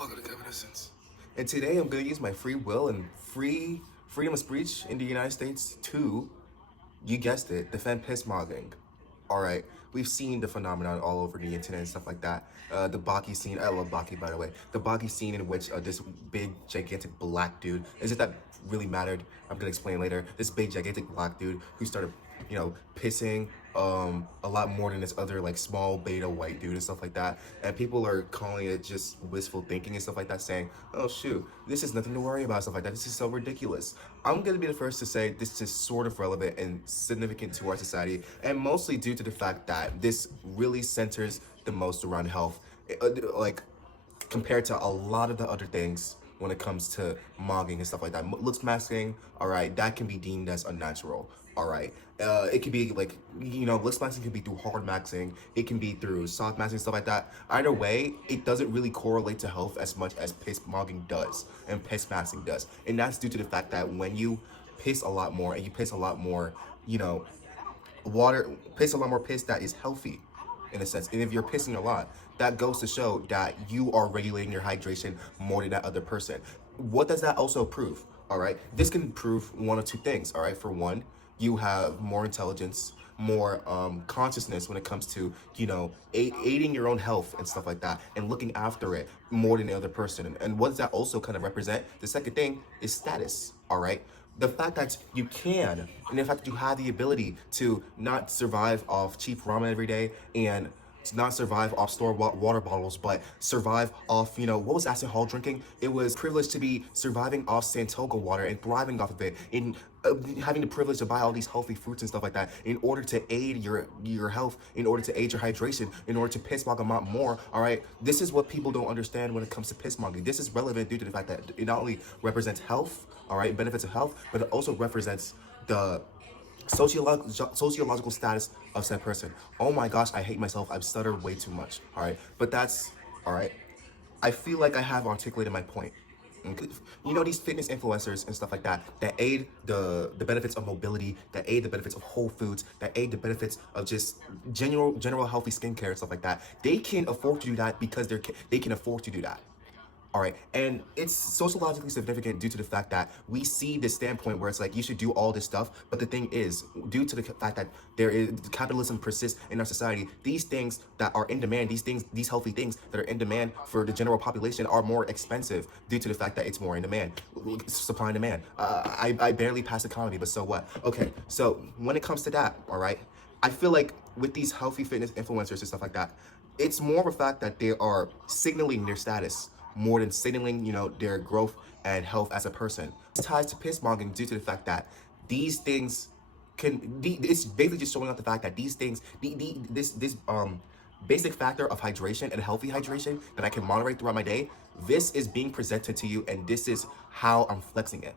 Welcome to Evanescence. And today I'm going to use my free will and freedom of speech in the United States to, you guessed it, defend pissmogging. Alright, we've seen the phenomenon all over the internet and stuff like that. The Baki scene, I love Baki by the way. The Baki scene in which this big, gigantic black dude, is it that really mattered? I'm gonna explain later. This big, gigantic black dude who started, pissing a lot more than this other like small beta white dude and stuff like that. And people are calling it just wistful thinking and stuff like that, saying, oh shoot, this is nothing to worry about, stuff like that. This is so ridiculous. I'm gonna be the first to say this is sort of relevant and significant to our society, and mostly due to the fact that this really centers the most around health, like compared to a lot of the other things when it comes to mogging and stuff like that. Looksmaxxing, all right, that can be deemed as unnatural, all right. It could be like, looksmaxxing can be through hard maxing, it can be through soft maxing, stuff like that. Either way, it doesn't really correlate to health as much as piss mogging does and piss maxing does. And that's due to the fact that when you piss a lot more and you piss a lot more, piss a lot more piss that is healthy in a sense. And if you're pissing a lot, that goes to show that you are regulating your hydration more than that other person. What does that also prove? All right, this can prove one of two things. All right, for one, you have more intelligence, more consciousness when it comes to aiding your own health and stuff like that, and looking after it more than the other person. And what does that also kind of represent? The second thing is status. All right, the fact that you can, and the fact that you have the ability to not survive off cheap ramen every day and to not survive off store water bottles, but survive off, what was acid hall drinking? It was privileged to be surviving off Santoga water and thriving off of it, in having the privilege to buy all these healthy fruits and stuff like that in order to aid your health, in order to aid your hydration, in order to piss mog a lot more, all right? This is what people don't understand when it comes to piss mogging. This is relevant due to the fact that it not only represents health, all right, benefits of health, but it also represents the sociological status of said person. Oh my gosh, I hate myself. I've stuttered way too much. All right, but that's all right. I feel like I have articulated my point. Okay. These fitness influencers and stuff like that aid the benefits of mobility, that aid the benefits of whole foods, that aid the benefits of just general healthy skincare and stuff like that. They can afford to do that because they can afford to do that. All right, and it's sociologically significant due to the fact that we see this standpoint where it's like you should do all this stuff, but the thing is, due to the fact that capitalism persists in our society, these things that are in demand, these healthy things that are in demand for the general population are more expensive due to the fact that it's more in demand, supply and demand. I barely pass economy, but so what? Okay, so when it comes to that, all right, I feel like with these healthy fitness influencers and stuff like that, it's more of a fact that they are signaling their status more than signaling, their growth and health as a person. This ties to piss mogging due to the fact that these things it's basically just showing up the fact that these things, this basic factor of hydration and healthy hydration that I can moderate throughout my day, this is being presented to you, and this is how I'm flexing it.